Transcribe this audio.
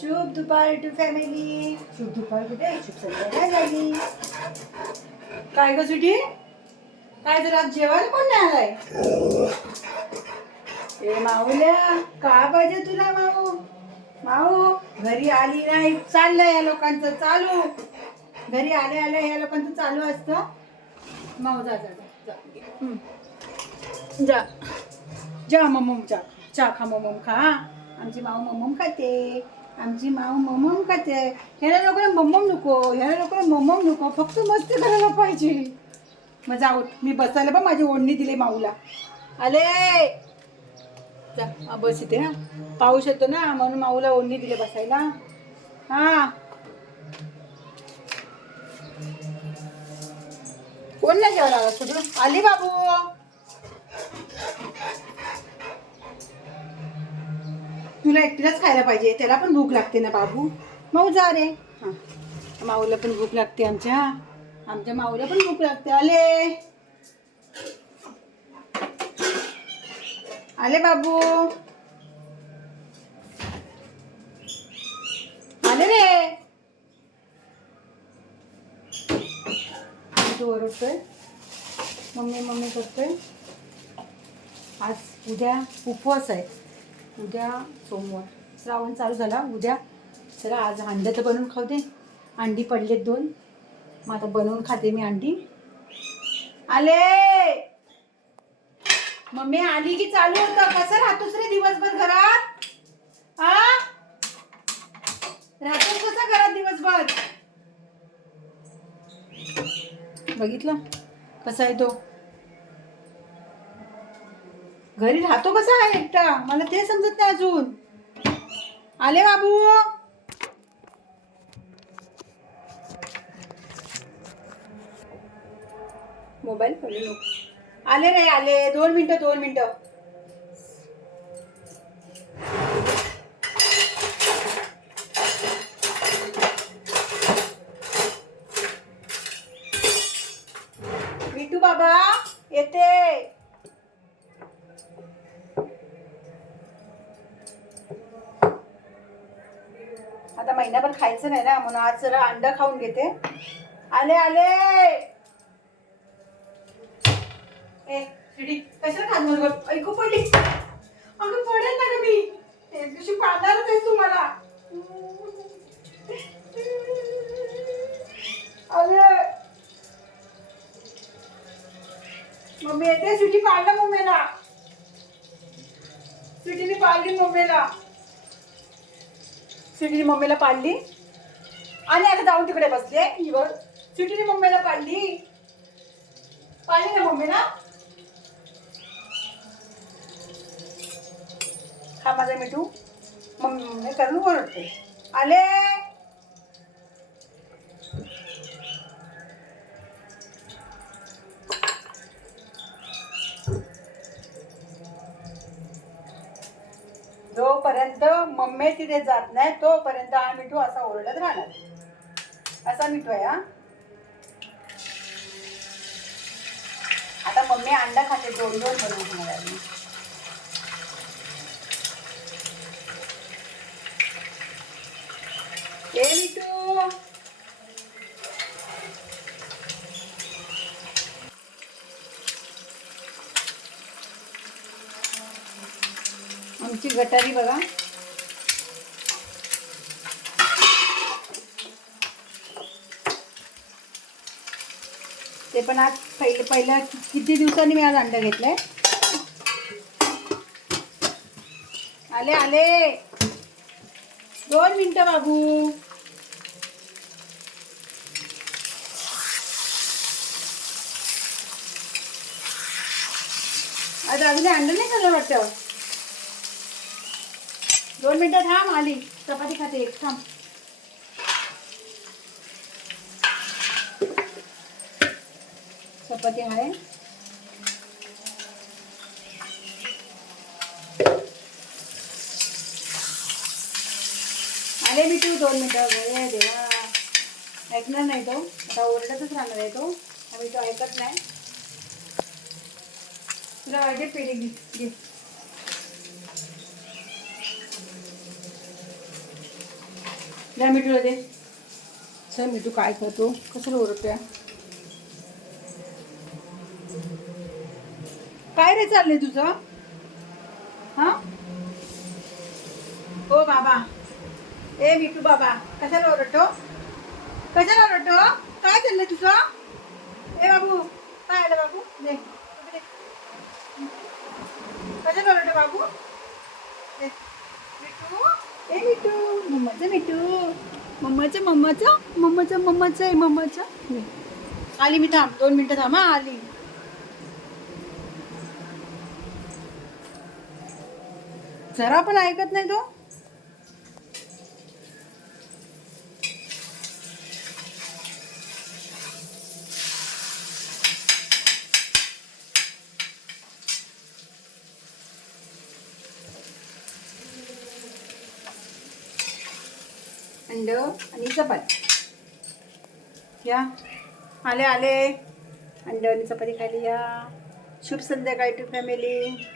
शुभ दुपार to family शुभ दुपार कुठे? शुभ संध्याकाळ झाली. काय ग सुटी? काय जरा जेवण कोण नाही आलाय? ए माऊल्या का पाहिजे तुला माऊ? माऊ घरी आली नाही चाललंय या लोकांचं चालू. घरी आले आले या लोकांचं चालू असतं. माऊ जा जा जा, जा. जा. मम्मम चा चा खा मम्मम खा. आमची माऊ मम्मम खाते. आमची माऊ मम्मम खाते ह्याला लोकांना मम्मम नको ह्याला लोकांना मम्मम नको फक्त मस्ती करायला पाहिजे. मग जाऊ मी बसायला पण माझी ओढणी दिली माऊला. आले! जा बस इथे हा. पाऊस येतो ना म्हणून माऊला ओढणी दिली बसायला. हा. कोण नाही जेवायला आला आली बाबू. तुला एकटीलाच खायला पाहिजे. त्याला पण भूक लागते ना बाबू. माऊ जा रे. हां. माऊला पण भूक लागते आमच्या. आमच्या माऊला पण भूक लागते. आले. आले बाबू. आले रे. तू ओरडतोय? मम्मी मम्मी करतोय? आज उद्या उपवास आहे. उद्या सोमवार. श्रावण चालू झाला उद्या चला आज अंड्याचं बनवून खाऊ दे. अंडी पडलेत दोन. मग आता बनवून खाते मी अंडी. आले! मम्मी आली की चालू होतं. कसं राहतोस रे दिवसभर घरात? हा राहतोस कसा घरात दिवसभर? बघितलं? कसा आहे तो? घरी राहतो कसा आहे एकटा? मला ते समजत नाही अजून. आले बाबू. मोबाईल पडले आले रे आले. दोन मिनटं दोन मिनटं. मिठू बाबा येते. आता महिनाभर खायचं नाही ना म्हणून आज जरा अंड खाऊन घेते. आले आले! ए शिडी कशाला खात ऐकू पडली? अगं पडेल ना ग मी. त्या दिवशी पाळणारच आहे तुम्हाला. अरे मम्मी येते सुटी पाळलं मम्मीला. सुटीने पाळली मम्मीला. सुटीने मम्मीला पाडली. आणि आता जाऊन तिकडे बसले हिवर सिटीने मम्मीला पाडली. पाडली ना मम्मीला? हा माझा मिठू. मम्मी मम्मी करून ओरडते. आले. जोपर्यंत मम्मी तिथे जात नाही तोपर्यंत हा मिठू असा ओरडत राहणार असा मिठू आहे हा आता मम्मी अंडा खाते दोन दोन बनवून घेणार मी. ए मिठू आमची गटारी बघा. ते पण आज पहिले पहिल्या किती दिवसांनी मी आज अंडा घेतलंय. आले आले. दोन मिनिटं बाबू. आज अजून अंडा नाही खाल्लं वाटतं? दोन मिनिटं थांब आली. चपाती खाते एक थांब. चपाती आहे. आले मी तू दोन मिनिटं. वेळ देवा. ऐकणार नाही तो. आता ओरडतच राहणार आहे तो. आम्ही तो ऐकत नाही. तुला पाहिजे पेढे घे घे. द्या मिठूला दे. सर मिठू काय करतो कसं ओरडतोय? काय रे चाललंय तुझं? हा? हो बाबा. ए मिठू बाबा कशाला ओरडतो? कशाला ओरडतो? काय चाललंय तुझं? ए बाबू काय आलं बाबू दे. दे. कशाला ओरडतो बाबू? दे. मिठू ए मिठू मम्माचं मिठू मम्माचं मम्माचं मम्माचं मम्माचं आहे मम्माचं आली मी थांब. दोन मिनिटं थांब हा आली जरा पण ऐकत नाही तो? अंड आणि चपाती. या. आले आले. अंड आणि चपाती खाली या. शुभ संध्याकाळी टू फॅमिली